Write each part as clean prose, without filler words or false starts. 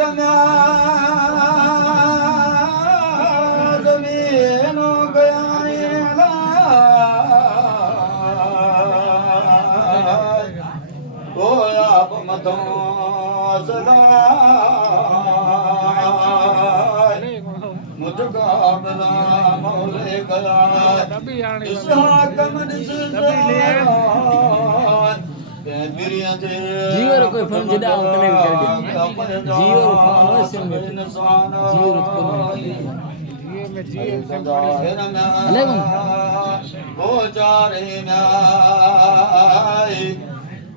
रम्या जमीनो गया ओ आप मतो सदा मुझका बला मौले गया इस हाकम જીઓ રો કોઈ ફોન જુદા કનેક્ટ કરી દે જીઓ રો ફોન હોય સિમ में જીઓ रो को જીઓ में જીઓ सिम पड़ी अले कौन ओ जा रे नाई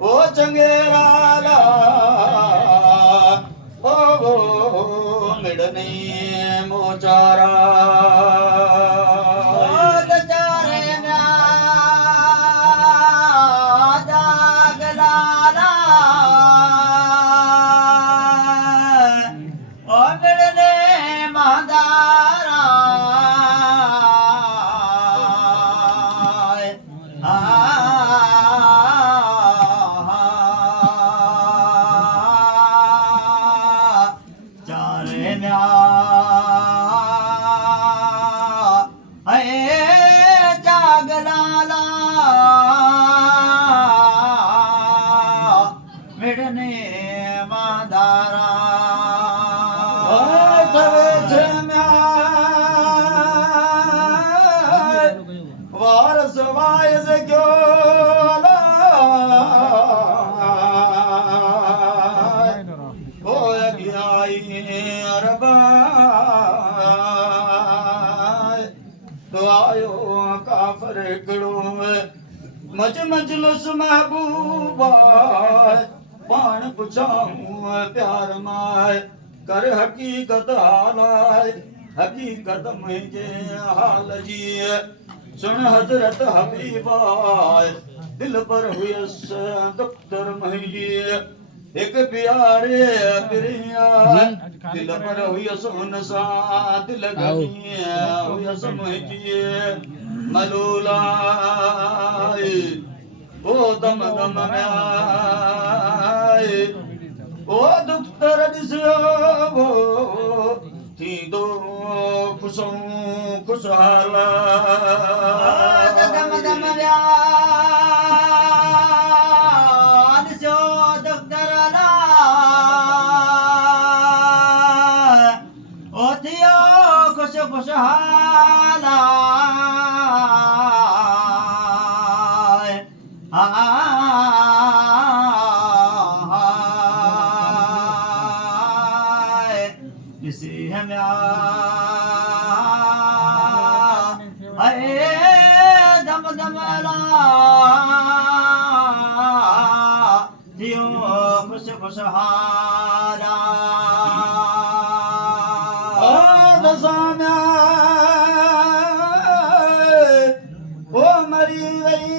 ओ चंगेराला ओ वो मिडनी मोचारा मज मजलस महबूबा पान पुछाऊं प्यार माए कर हकीकत हालाए हकीकत मुझे हाल जी सुन हजरत हबीबाए दिल पर हुयस दफ्तर मुझे एक प्यारे प्रिया दिल पर हुयस उनसा दिल गनिया हुयस मुझे मलूलाए ओ दम दम आए ओ दुख्तर दिसो वो थी दो खुशों खुशहाला दम दम दिसो दुख्तर ला ओ थियो खुश खुशहाला किसी हम दम दमला दियो खुश खुशहारा दसाम्या ओ मरी रही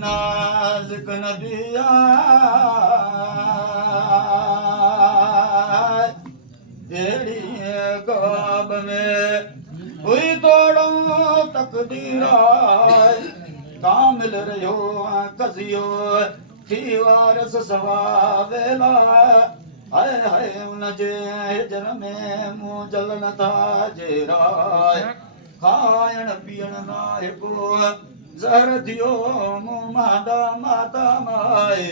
नाज़िक नबिया एड़ी ख्वाब में हुई तोड़ो तकदीरा कामिल रहो कजियो थी वारस सवावेला हाय हाय उनजे हिजर में मुंह जलन था जेरा खायण पीअण नाहिबो जहर दियो मुंह मादा माता माए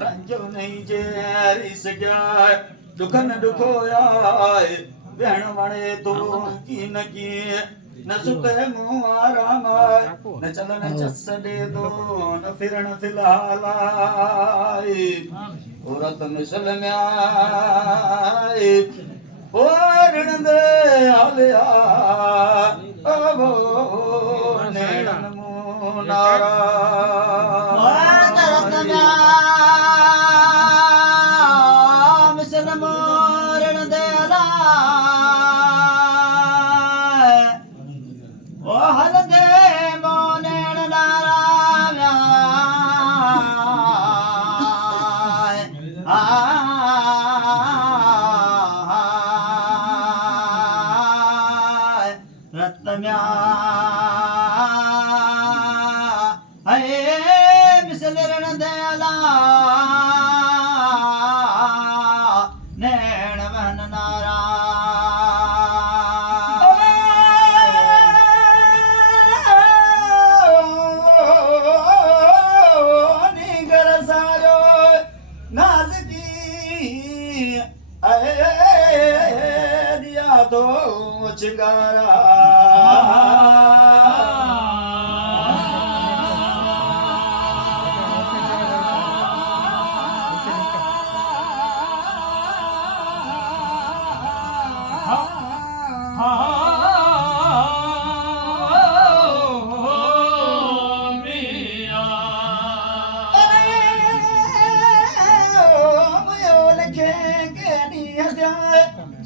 रंजो नहीं जेरी सजाए दुखन दुखोयाए भेण वणे तो की न की न सुते मुंह आराम न चलन चस दे दो न फिरण फिलहालाए औरत मिसल में आए ओ ऋण दे आलिया ओ नेड़न नारा मिसल मोरण देला ओ हल दे मोनेण नारा रत्न्या नैण वन नारा निगर सारो नाज़की दिया तो चिंगारा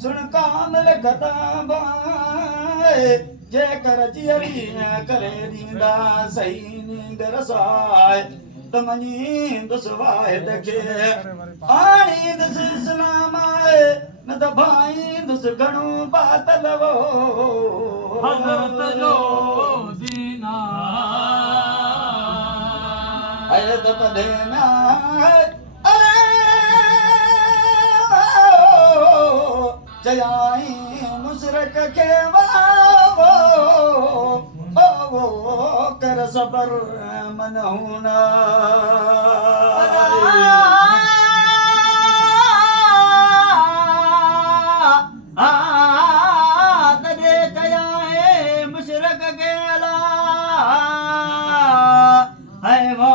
सुन कामल कताबाए जे कर जियरी करे दींदा सही नींदर साए तमनी दुस वाहिद के आणी दुस इस्लामाए न त भाई दुस घणो बातल वो हज़रत जो दीना अरे त देना जयाई मुशरक के वो कर सबर मन होना तदे जयाए मुशरक के ला है वो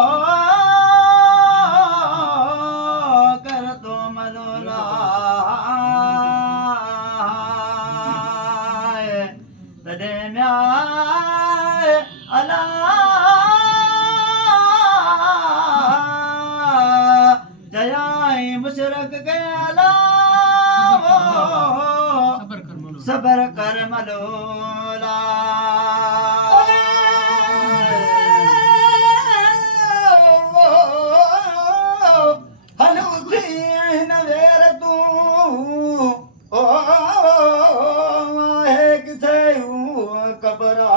कर तो मनोला तदे न्याय अला जयाई मुशरक के अलावा सबर कर मलोला हलू थी न वेर तू ओ है किथे कबरा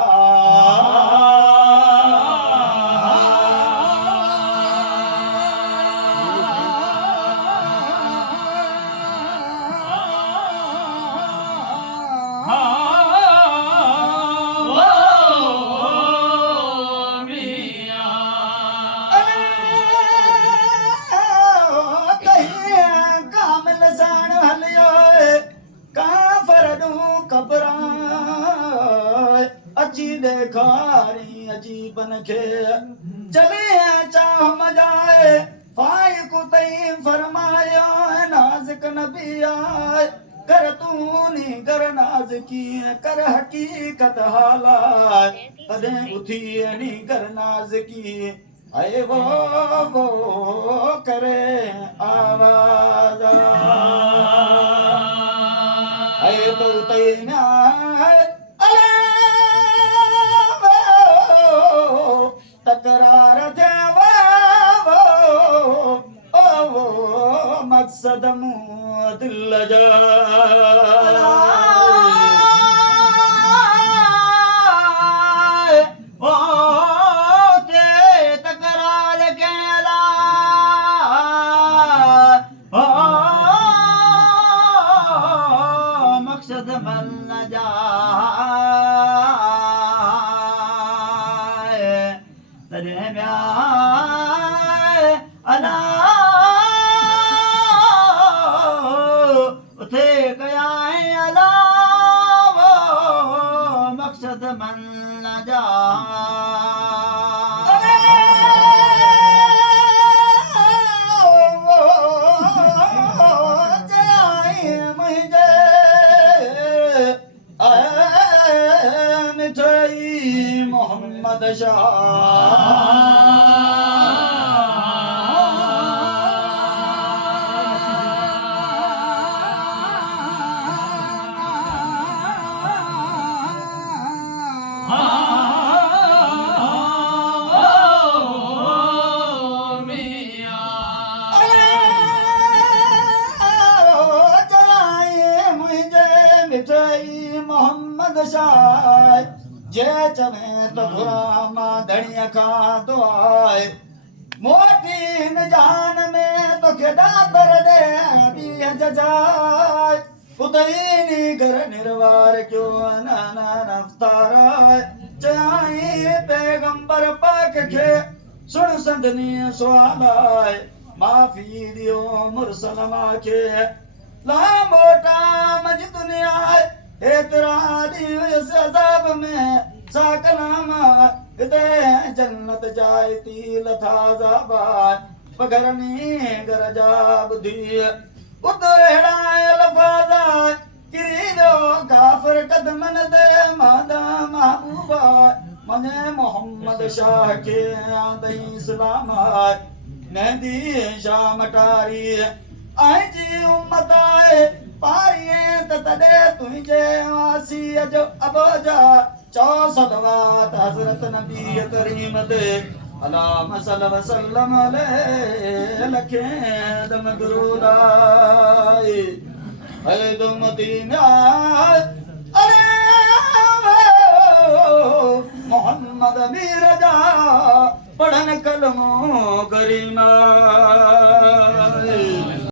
अची देखारी अजीबन खे चले चाह मजाए फाइक तई फरमाया नाज़िक नबी आए कर तूनी कर नाज़की कर हकीकत हालात तदे उठी नी कर नाज़की आए वो करे आवाज़ आए तो तई ना तकरार थे वो मकसद मुँह दिल जाए ओ ते तकरार के ला ओ मकसद मन न जाए तदे म्याए अला उथे कया अला मकसद मन न जाए मुझे मिठाई मोहम्मद मोहम्मद शाह जे चवे तो घुरा मां धणिया खां दुआए मोटी हिन जान में तो केॾा दर ॾे ॾींहं जजाए ॿुधईनी घर निर्वार कयो नाना रफ़्तार चयाई पैगंबर पाक खे सुन संदनी सुवाल आहे माफ़ी ॾियो मुरसल मांखे ला मोटा मज दुनिया एतिरा ॾींहं हुयसि अज़ाब में सा कलाम हिते जन्नत जाए थी लथा ज़ाबा पगरनी घर जा ॿुधी ॿुध अहिड़ा लफ़ाज़ किरी वियो काफ़िर कदमन ते मादा महबूबा मने मोहम्मद शाह खे आंदई इस्लाम मेहंदी शाह मटारी आई जी उम्मत आहे पारीअ त तॾहिं तुंहिंजे वासीअ जो अबोजा चौ सलवात हज़रत नबी करीम ते अलाम सल वसल्लम अलैहि लखे दम दुरूद आहे ऐ दुमदीना अरे मोहम्मद मीर जा पढ़न कलमो करीमा